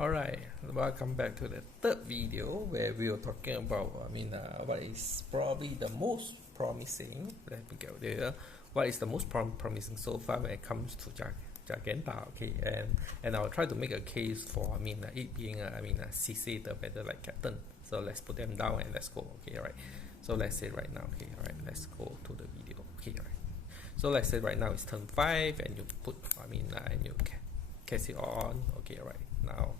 Alright, welcome back to the third video where we are talking about, what is probably the most promising. Let me go there. What is the most promising so far when it comes to Jegantha? Okay, and I'll try to make a case for, it being a CC the better like captain. So let's put them down and let's go. Okay, right. So let's say right now. Okay, right. Let's go to the video. Okay, right. So let's say right now it's turn 5, and you put, and you cast it on. Okay, right. Now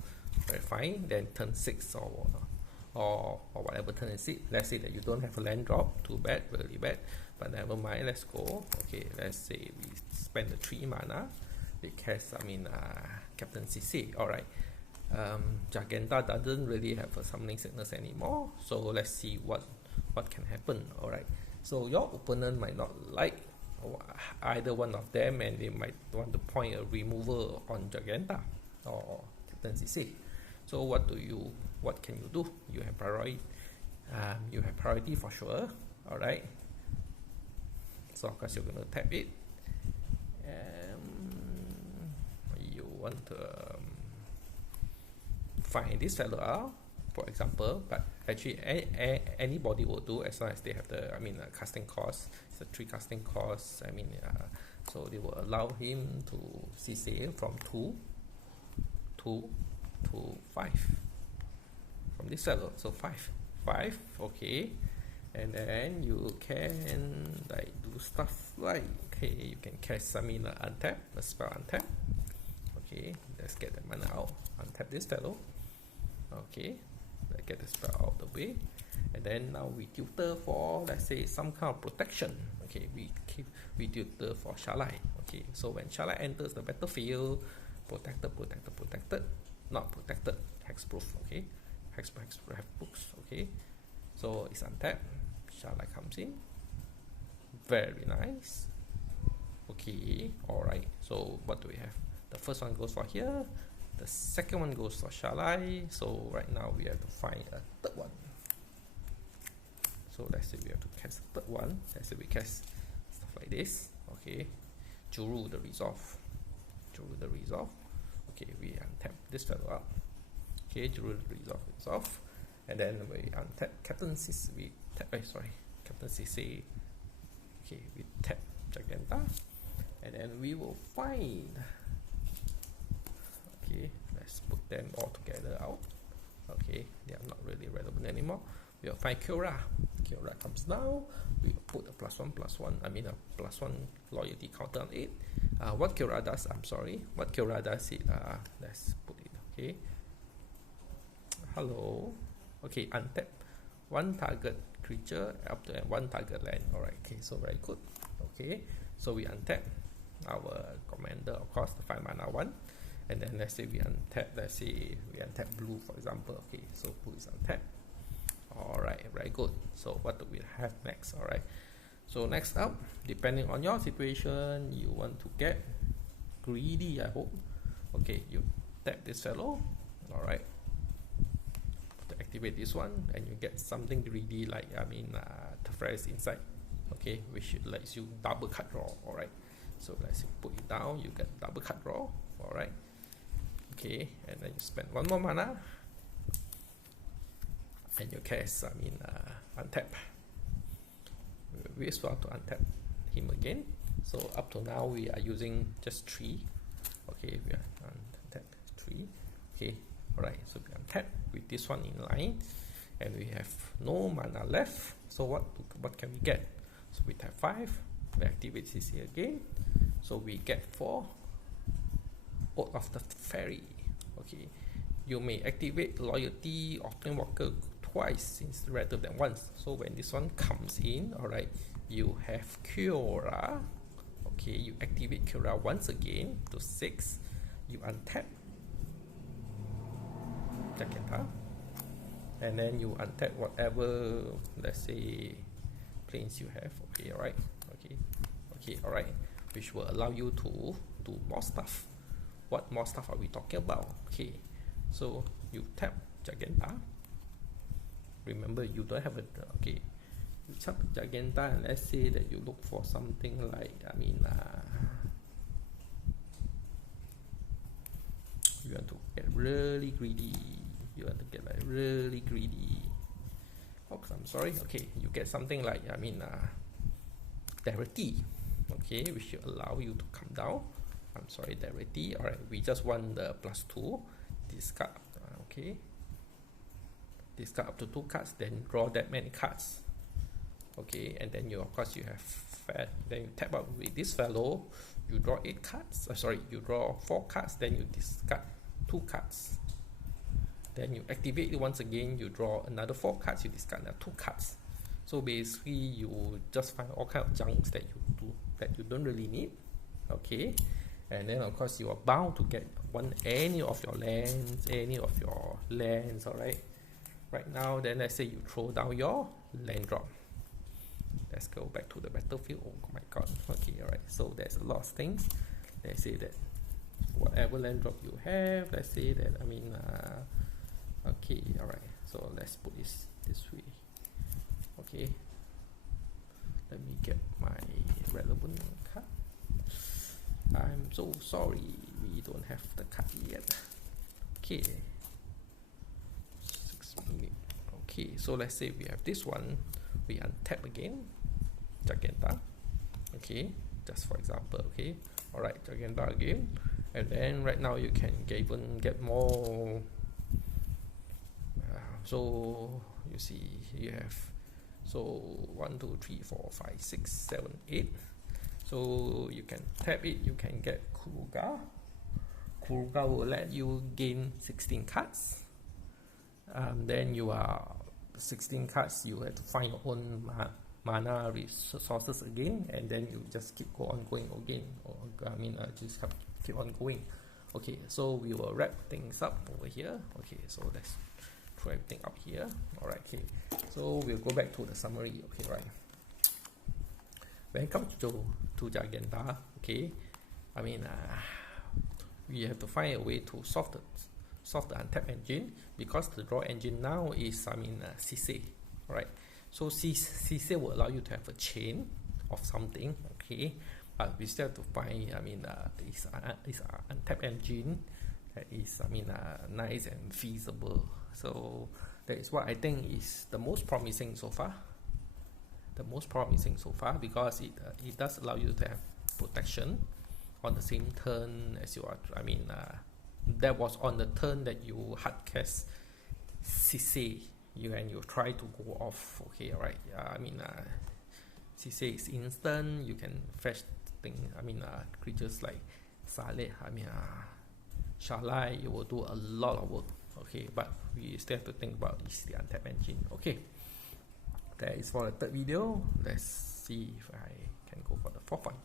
very fine, then turn 6 or whatever turn is it. Let's say that you don't have a land drop, too bad, really bad, but never mind, let's go. Okay, let's say we spend the 3 mana, we cast Captain CC. Alright, Jegantha doesn't really have a summoning sickness anymore, so let's see what can happen. Alright, so your opponent might not like either one of them, and they might want to point a removal on Jegantha or Captain CC. So what can you do? You have priority. You have priority for sure. All right. So of course you're going to tap it. You want to find this fellow out, for example. But actually, anybody will do as long as they have the casting cost. It's a 3 casting cost. So they will allow him to CC from 2 to 5 from this level. So 5, okay, and then you can do stuff like, okay, you can cast untap, a spell untap. Okay, let's get the mana out, untap this fellow. Okay, let's get the spell out of the way, and then now we tutor for, let's say, some kind of protection. Okay, we tutor for Shalai. Okay, so when Shalai enters the battlefield, protected, not protected, hexproof. Okay, hexproof books. Okay, so it's untapped. Shalai comes in, very nice. Okay, alright, so what do we have? The first one goes for here, the second one goes for Shalai. So right now we have to find a third one. So let's say we have to cast a third one. Let's say we cast stuff like this. Okay, Juru the resolve. Okay, we untap this fellow up. Okay, Juru the resolve, and then we untap Captain CC. Captain CC. Okay, we tap Jegantha, and then we will find. Okay, let's put them all together out. Okay, they are not really relevant anymore. We'll find Kyora. Kyora comes down. We will put a +1/+1. A +1 loyalty counter on it. What Kyora does, what Kyora does is, let's put it, okay. Hello. Okay, untap 1 target creature up to 1 target land. Alright, okay, so very good. Okay, so we untap our commander, of course, the 5 mana one. And then let's say we untap blue, for example. Okay, so blue is untapped. Alright, very good. So what do we have next? Alright, so next up, depending on your situation, you want to get greedy, I hope. Okay, you tap this fellow. Alright, to activate this one, and you get something greedy like Teferi's Insight. Okay, which lets you double cut draw. Alright, so let's put it down, you get double cut draw. Alright, okay, and then you spend 1 more mana, and you cast untap. We as well to untap him again. So up to now we are using just 3. Okay, we are untap 3. Okay, alright, so we untap with this one in line, and we have no mana left. So what can we get? So we tap 5, we activate CC again, so we get 4 Oath of the Fairy. Okay, you may activate loyalty of Planewalker twice rather than once. So when this one comes in, alright, you have Kyora. Okay, you activate Kyora once again to 6. You untap Jegantha, and then you untap whatever, let's say, planes you have. Okay, alright. Okay, alright, which will allow you to do more stuff. What more stuff are we talking about? Okay, so you tap Jegantha. Remember, you don't have a, okay, you tap Jegantha, and let's say that you look for something like, you want to get really greedy. You want to get like really greedy. Oh, I'm sorry. Okay, you get something like Darity. Okay, which will allow you to come down. I'm sorry, Darity. Alright, we just want the +2. Discard. Okay. Discard up to 2 cards, then draw that many cards. Okay, and then you of course you have then you tap out with this fellow. You draw 8 cards. You draw 4 cards. Then you discard 2 cards. Then you activate it once again. You draw another 4 cards. You discard another 2 cards. So basically, you just find all kind of junks that you don't really need. Okay, and then of course you are bound to get any of your lands. All right. Right now, then let's say you throw down your land drop. Let's go back to the battlefield. Oh my god. Okay, alright. So there's a lot of things. Let's say that whatever land drop you have, let's say that okay, alright. So let's put this way. Okay. Let me get my relevant card. I'm so sorry, we don't have the card yet. Okay. 6 minutes. Okay, so let's say we have this one. We untap again, Jegantha. Okay, just for example. Okay, alright, Jegantha again, and then right now you can even get more. So you see, you have 1, 2, 3, 4, 5, 6, 7, 8. So you can tap it. You can get Kuruga. Kuruga will let you gain 16 cards. Then you are 16 cards, you have to find your own mana resources again, and then you just keep going again, or just keep on going. Okay, so we will wrap things up over here. Okay, so let's throw everything up here. Alright, okay, so we'll go back to the summary. Okay, right, when it comes to Jegantha, okay, we have to find a way to solve the untap engine, because the draw engine now is Sise. Alright, so Sise will allow you to have a chain of something. Okay, but we still have to find this untap engine that is nice and feasible. So that is what I think is the most promising so far. Because it does allow you to have protection on the same turn as you are. That was on the turn that you hard cast Sise, and you try to go off. Okay, alright. Sise is instant. You can fetch things. Creatures like Saleh. Shalai. You will do a lot of work. Okay, but we still have to think about is the untap engine. Okay, that is for the third video. Let's see if I can go for the fourth one.